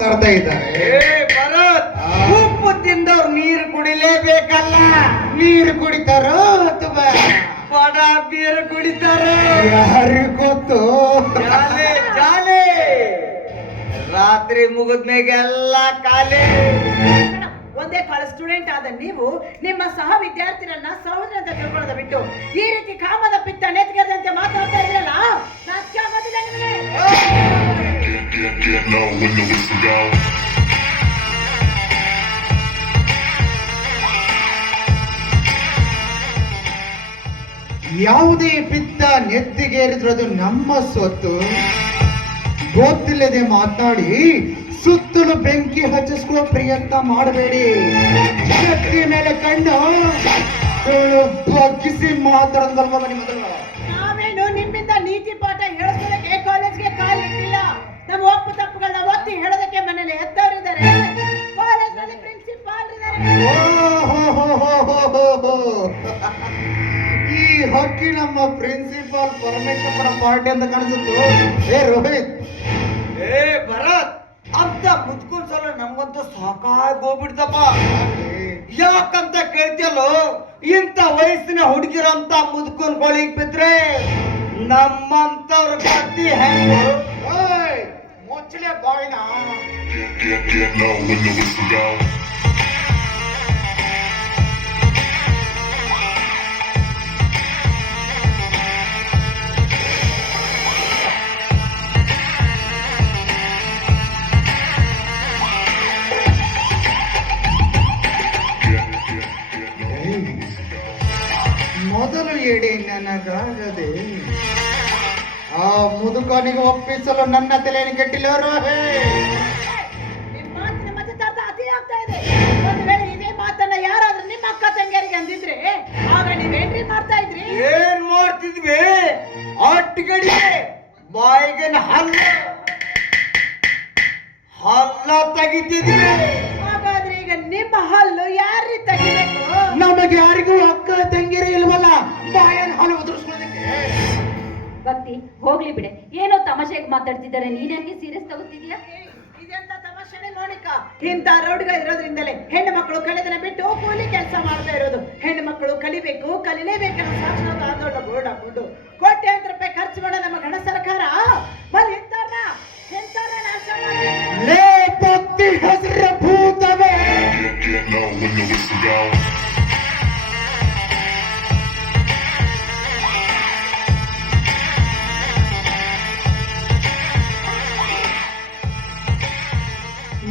ತರ್ತಾ ಇದ್ದಾರೆ. ಏ ಭರತ್ ಉಪ್ಪು ತಿಂದವ್ರು ನೀರು ಕುಡಿಲೇಬೇಕಲ್ಲ? ನೀರು ಕುಡಿತಾರೋ ಅಥವಾ? ಪಡ ಬೀರು ಕುಡಿತಾರ. ಯಾರಿಗ್ ಗೊತ್ತು? ಜಾಲೆ ಜಾಲೆ. ರಾತ್ರಿ ಮುಗಿದ್ಮೇಗೆಲ್ಲ ಖಾಲಿ. ಮೇಡಮ್, ಒಂದೇ ಕಾಲೇಜ್ ಸ್ಟೂಡೆಂಟ್ ಆದ ನೀವು ನಿಮ್ಮ ಸಹ ವಿದ್ಯಾರ್ಥಿನ ಸಹೋದರ ಅಂತ ತಿಳ್ಕೊಳ್ಳೋದ ಬಿಟ್ಟು ಈ ರೀತಿ ಕಾಮದ Get, low when the whistle. ಯಾವುದೇ ಪಿತ್ತ ನೆತ್ತಿಗೇರಿದ್ರು ಅದು ನಮ್ಮ ಸ್ವತ್ತು ಗೊತ್ತಿಲ್ಲದೆ ಮಾತನಾಡಿ ಸುತ್ತಲೂ ಬೆಂಕಿ ಹಚ್ಚಿಸ್ಕೊಳ್ಳೋ ಪ್ರಯತ್ನ ಮಾಡಬೇಡಿ. ಶಕ್ತಿ ಮೇಲೆ ಕಣ್ಣು ಬಗ್ಗಿಸಿ ಮಾತಾಡೋದಲ್ವ ನಿಮ್ಮ ಈ ಹಕ್ಕಿ ನಮ್ಮ ಪ್ರಿನ್ಸಿಪಾಲ್ ಪರಮೇಶ್ವರ ಪಾರ್ಟಿ ಅಂತ ಕಾಣಿಸುತ್ತು ಏ ರೋಹಿತ್ ಏ ಭರತ್ ಅಂತ ಮುದ್ಕೊಂಡ್ ಸಲ ನಮ್ಗಂತೂ ಸಾಕಾಗಿ ಹೋಗ್ಬಿಡ್ತಪ್ಪ ಯಾಕಂತ ಕೇಳ್ತಿಯಲ್ಲೋ ಇಂಥ ವಯಸ್ಸಿನ ಹುಡುಗಿರಂತ ಮುದ್ಕೊಂಡ್ ಕೊಳಿಗ್ ಬಿದ್ರೆ ನಮ್ಮಂತವ್ರ ಗತಿ ಹೆಂಗ ಓಯ್, ಮುಚ್ಚಲೆ ಬಾಯ್ನ ಮೊದಲು ಎಡೆ ನನಗಾಗದೆ ಆ ಮುದುಕನಿಗೆ ಒಪ್ಪಿಸಲು ನನ್ನ ತಲೆಯನ್ನು ಕೆಟ್ಟಿಲ್ಲ ರೋಹಿತ್ ನಿಮ್ ಮಾತಿನ ಮತದಾರ್ಥ ಅತಿ ಆಗ್ತಾ ಇದೆ. ಒಂದು ವೇಳೆ ಇದೇ ಮಾತನ್ನ ಯಾರಾದ್ರೂ ನಿಮ್ಮ ಅಕ್ಕ ತಂಗಿಯರಿಗೆ ಅಂದಿದ್ರೆ ಆಗ ನೀವೇನ್ರಿ ಮಾಡ್ತಾ ಇದ್ರಿ? ಏನ್ ಮಾಡ್ತಿದ್ವಿ? ಅಟ್ಟಿಗಡಿ ಬಾಯಿಗೆ ಹಲ್ಲ. ಹಲ್ಲ ತೆಗಿತಿದ್ವಿ. ಹಾಗಾದ್ರೆ ಈಗ ನಿಮ್ಮ ಹಲ್ಲು ಯಾರಿ ತೆಗಿಬೇಕು? ನಮಗೆ ಯಾರಿಗೂ ಅಕ್ಕ ಬಾಯನ್ ಹಾಲು ಉದುರಿಸ್ಕೊಳ್ಳೋದಕ್ಕೆ ಭಕ್ತಿ ಹೋಗ್ಲಿ ಬಿಡೆ. ಏನೋ ತಮಾಷೆಗೆ ಮಾತಾಡ್ತಿದ್ದಾರೆ. ನೀನ್ಯಾಕೆ ಸೀರಿಯಸ್ ತಗೋತಿದ್ಯಾ? ಇಂತ ಇದೆಂತ ತಮಾಷೆನೆ ಮೋನಿಕಾ? ಇಂಥ ರೋಡ್ಗಳು ಇರೋದ್ರಿಂದಲೇ ಹೆಣ್ಣು ಮಕ್ಕಳು ಕಳೆದ ಬಿಟ್ಟು ಕೂಲಿ ಕೆಲಸ ಮಾಡ್ತಾ ಇರೋದು. ಹೆಣ್ಣು ಮಕ್ಕಳು ಕಲಿಬೇಕು ಕಲಿಲೇಬೇಕು ಸಾಕ್ಷಾತ್ ಆಂದೋಲನ ಬೋರ್ಡ್ ಹಾಕೊಂಡು ಕೋಟ್ಯಾಂತರ ರೂಪಾಯಿ ಖರ್ಚು ಮಾಡ ನಮ್ಮ ಗಣ ಸರ್ಕಾರ. ಬಲ್ ಇಂಥವ್ರನ್ನ ಇಂಥವ್ರನ್ನ ನಾಶ ಮಾಡಿ. ಲೇ ಭಕ್ತಿ ಹೆಸರ ಭೂತವೇ.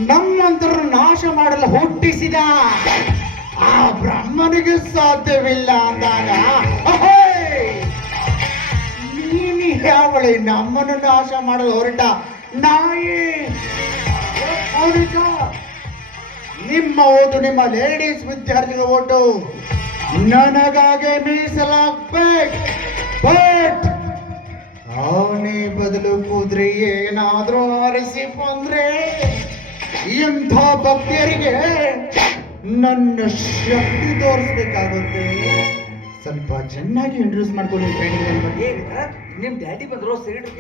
ನಮ್ಮಂತರ ನಾಶ ಮಾಡಲು ಹುಟ್ಟಿಸಿದ ಆ ಬ್ರಹ್ಮನಿಗೆ ಸಾಧ್ಯವಿಲ್ಲ ಅಂದಾಗ! ನೀನು ಯಾವಳಿ ನಮ್ಮನ್ನು ನಾಶ ಮಾಡಲು ಹೊರಟ ನಾಯಿ? ನಿಮ್ಮ ಓದು ನಿಮ್ಮ ಲೇಡೀಸ್ ವಿದ್ಯಾರ್ಥಿಗಳ ಓಟು. ನನಗಾಗೆ ಮೀಸಲಾಗ್ಬೇಕು. ಅವನೇ ಬದಲು ಕೂದ್ರೆ ಏನಾದ್ರೂ ಆರಿಸಿ ಬಂದ್ರೆ ಇಂಥ ಭಕ್ತಿಯರಿಗೆ ನನ್ನ ಶಕ್ತಿ ತೋರಿಸ್ಬೇಕಾಗುತ್ತೆ. ಸ್ವಲ್ಪ ಚೆನ್ನಾಗಿ ಇಂಟ್ರೊಡ್ಯೂಸ್ ಮಾಡ್ಕೊಂಡು ಟ್ರೈನಿಂಗ್ ನನ್ನ ಬಗ್ಗೆ. ನಿಮ್ ಡ್ಯಾಡಿ ಬಂದ್ರೋ ಸಿಗರೇಟ್